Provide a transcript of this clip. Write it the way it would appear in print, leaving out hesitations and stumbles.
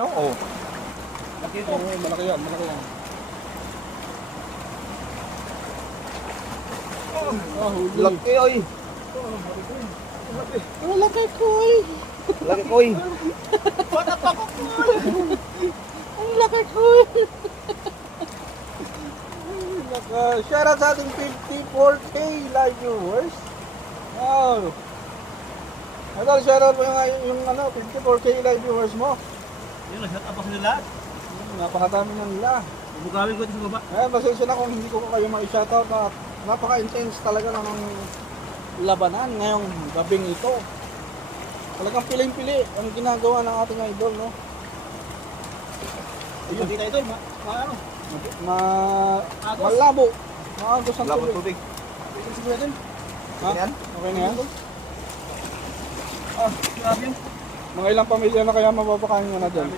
Oo. Laki ito. Oo, malaki yan, malaki yan. Huli. Laki oy. Oh, laki koy. Laki koy. Bata pa ko koy. Ang laki koy. Shoutout sa ating 54K live viewers. Wow. Idol, shoutout mo yung 54K live viewers mo. Yun, nag-shut up ako nila. Napakadami na nila. Bubugawin ko ito sa baba. Pasensya na kung hindi ko kayo ma-shoutout at napaka-intense talaga ng labanan ngayong gabing ito. Talagang piling-pili ang ginagawa ng ating idol, no? Ayun, dito ito. Ano? Malabo. Maagos ang Labot tubig. tubig. Dito siguro din. Ha? Yan. Okay na yan? Ah, grabe yun. Mga ilang pamilya na kaya mapapakain mo na dyan?